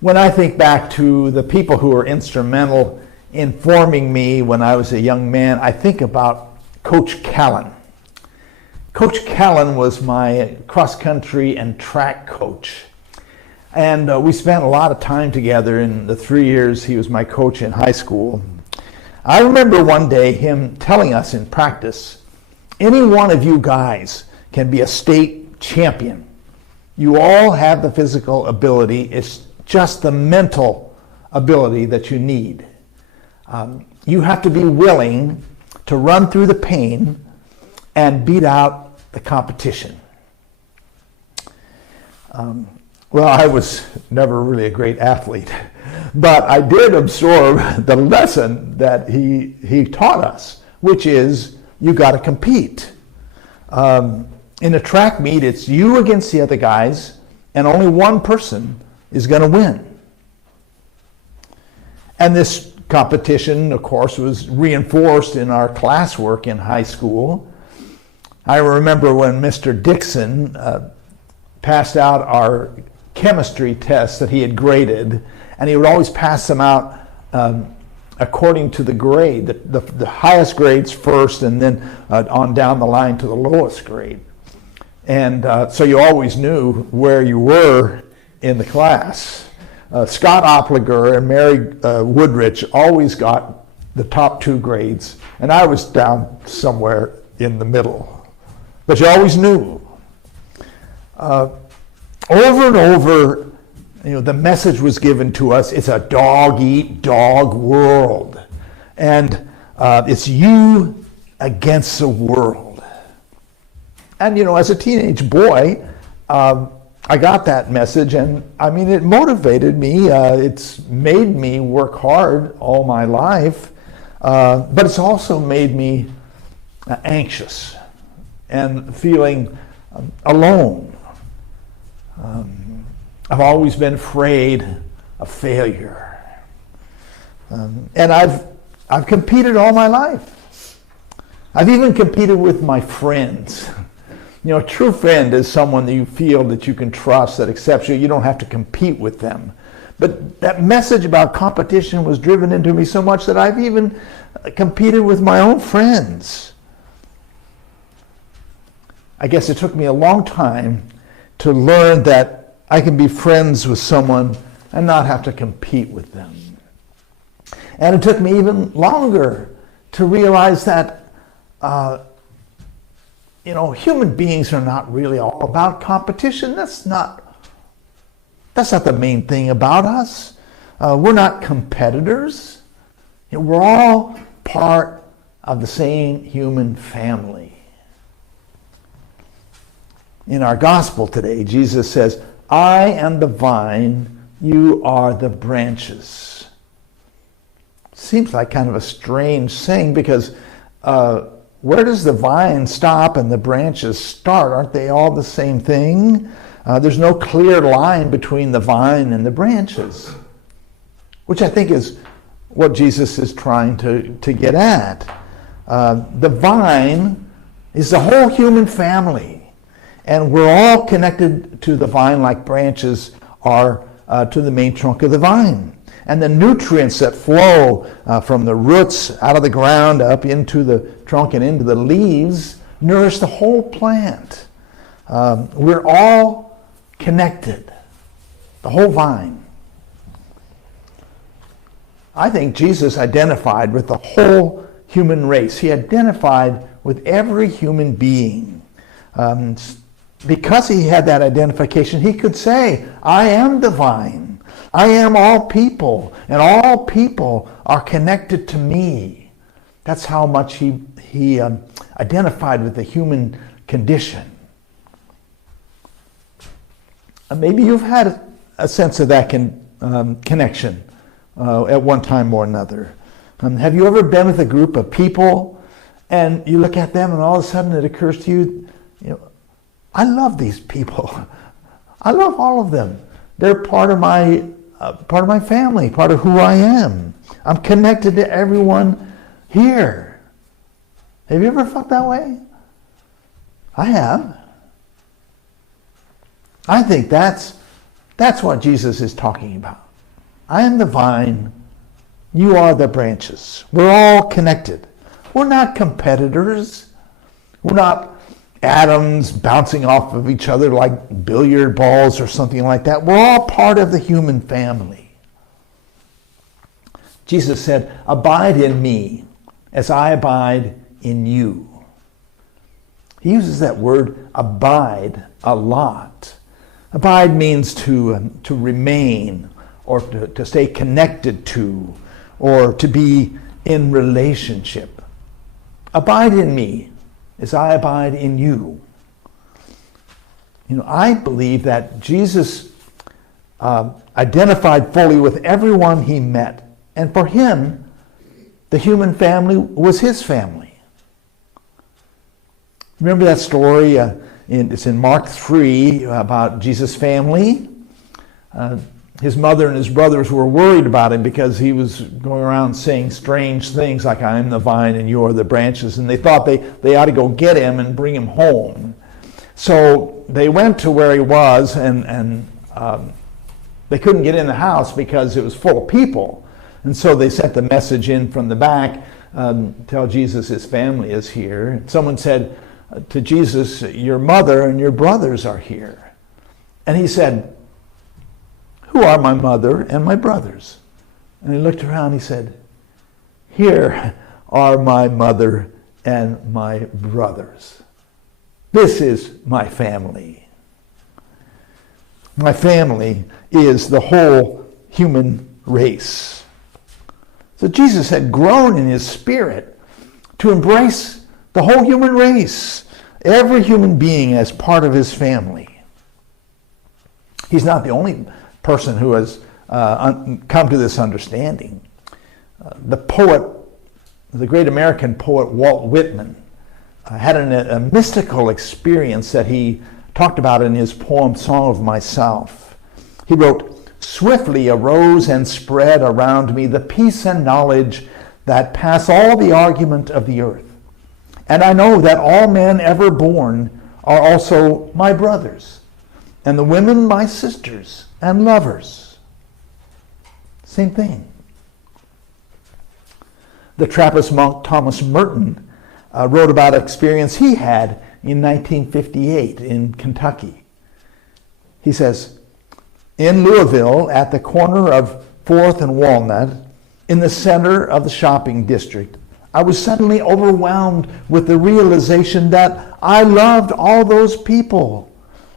When I think back to the people who were instrumental in forming me when I was a young man, I think about Coach Callan. Coach Callan was my cross-country and track coach. And we spent a lot of time together in the 3 years he was my coach in high school. I remember one day him telling us in practice, any one of you guys can be a state champion. You all have the physical ability. It's just the mental ability that you need. You have to be willing to run through the pain and beat out the competition. Well, I was never really a great athlete, but I did absorb the lesson that he taught us, which is you got to compete. In a track meet, it's you against the other guys, and only one person is going to win. And this competition, of course, was reinforced in our classwork in high school. I remember when Mr. Dixon passed out our chemistry tests that he had graded, and he would always pass them out according to the grade, the highest grades first, and then on down the line to the lowest grade. And so you always knew where you were in the class. Scott Opliger and Mary Woodrich always got the top 2 grades, and I was down somewhere in the middle. But you always knew. Over and over, the message was given to us, it's a dog-eat-dog world. And it's you against the world. And, as a teenage boy, I got that message, and it motivated me. It's made me work hard all my life, but it's also made me anxious and feeling alone. I've always been afraid of failure. And I've competed all my life. I've even competed with my friends. A true friend is someone that you feel that you can trust, that accepts you. You don't have to compete with them. But that message about competition was driven into me so much that I've even competed with my own friends. I guess it took me a long time to learn that I can be friends with someone and not have to compete with them. And it took me even longer to realize that human beings are not really all about competition. That's not the main thing about us. We're not competitors. We're all part of the same human family. In our gospel today, Jesus says, I am the vine, you are the branches. Seems like kind of a strange saying, because where does the vine stop and the branches start? Aren't they all the same thing? There's no clear line between the vine and the branches, which I think is what Jesus is trying to get at. The vine is the whole human family, and we're all connected to the vine like branches are to the main trunk of the vine. And the nutrients that flow from the roots out of the ground up into the trunk and into the leaves nourish the whole plant. We're all connected, the whole vine. I think Jesus identified with the whole human race. He identified with every human being. Because he had that identification, he could say, I am the vine. I am all people, and all people are connected to me. That's how much he identified with the human condition. Maybe you've had a sense of that connection at one time or another. Have you ever been with a group of people and you look at them and all of a sudden it occurs to you, I love these people. I love all of them. They're part of my family, part of who I am. I'm connected to everyone here. Have you ever felt that way? I have. I think that's what Jesus is talking about. I am the vine, you are the branches. We're all connected. We're not competitors. We're not atoms bouncing off of each other like billiard balls or something like that. We're all part of the human family. Jesus said, abide in me as I abide in you. He uses that word abide a lot. Abide means to remain, or to stay connected to, or to be in relationship. Abide in me as I abide in you. I believe that Jesus identified fully with everyone he met. And for him, the human family was his family. Remember that story? It's in Mark 3 about Jesus' family. His mother and his brothers were worried about him because he was going around saying strange things like, I am the vine and you are the branches. And they thought they ought to go get him and bring him home. So they went to where he was, and they couldn't get in the house because it was full of people. And so they sent the message in from the back, tell Jesus his family is here. Someone said to Jesus, your mother and your brothers are here. And he said, who are my mother and my brothers? And he looked around, he said, here are my mother and my brothers. This is my family. My family is the whole human race. So Jesus had grown in his spirit to embrace the whole human race, every human being as part of his family. He's not the only person who has come to this understanding. The great American poet Walt Whitman, had a mystical experience that he talked about in his poem Song of Myself. He wrote, swiftly arose and spread around me the peace and knowledge that pass all the argument of the earth. And I know that all men ever born are also my brothers, and the women my sisters and lovers. Same thing. The Trappist monk Thomas Merton wrote about an experience he had in 1958 in Kentucky. He says, in Louisville, at the corner of 4th and Walnut, in the center of the shopping district, I was suddenly overwhelmed with the realization that I loved all those people,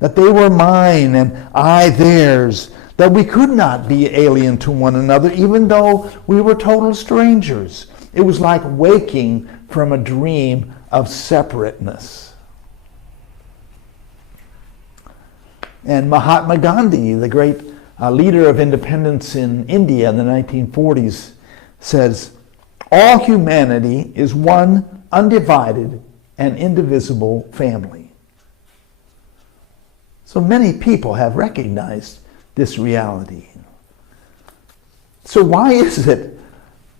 that they were mine and I theirs, that we could not be alien to one another even though we were total strangers. It was like waking from a dream of separateness. And Mahatma Gandhi, the great leader of independence in India in the 1940s, says, all humanity is one undivided and indivisible family. So many people have recognized this reality. So why is it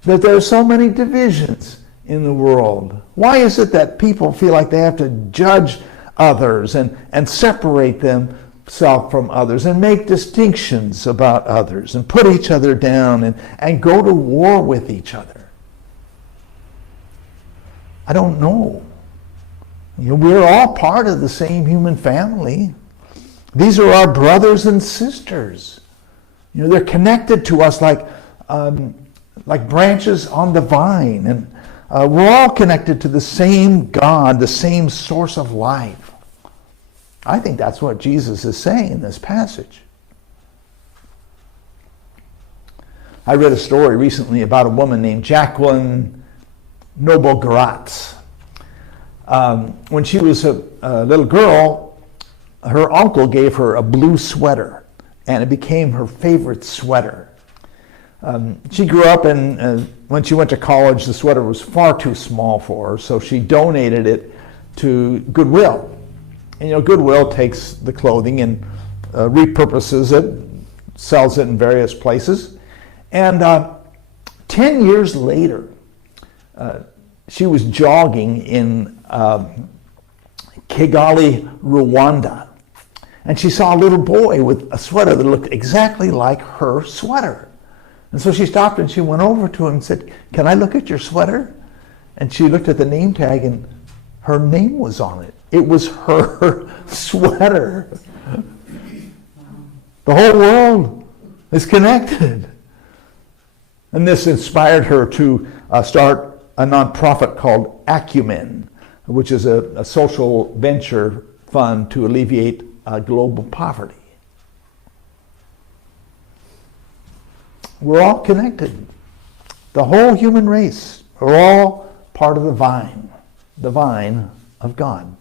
that there are so many divisions in the world? Why is it that people feel like they have to judge others and separate themselves from others and make distinctions about others and put each other down and go to war with each other? I don't know. We're all part of the same human family. These are our brothers and sisters. They're connected to us like branches on the vine. And we're all connected to the same God, the same source of life. I think that's what Jesus is saying in this passage. I read a story recently about a woman named Jacqueline Noble-Gratz. When she was a little girl, her uncle gave her a blue sweater, and it became her favorite sweater. She grew up, and when she went to college, the sweater was far too small for her, so she donated it to Goodwill. And Goodwill takes the clothing and repurposes it, sells it in various places. And 10 years later, she was jogging in Kigali, Rwanda, and she saw a little boy with a sweater that looked exactly like her sweater. And so she stopped and she went over to him and said, "Can I look at your sweater?" And she looked at the name tag and her name was on it. It was her sweater. The whole world is connected. And this inspired her to start a nonprofit called Acumen, which is a social venture fund to alleviate global poverty. We're all connected. The whole human race are all part of the vine of God.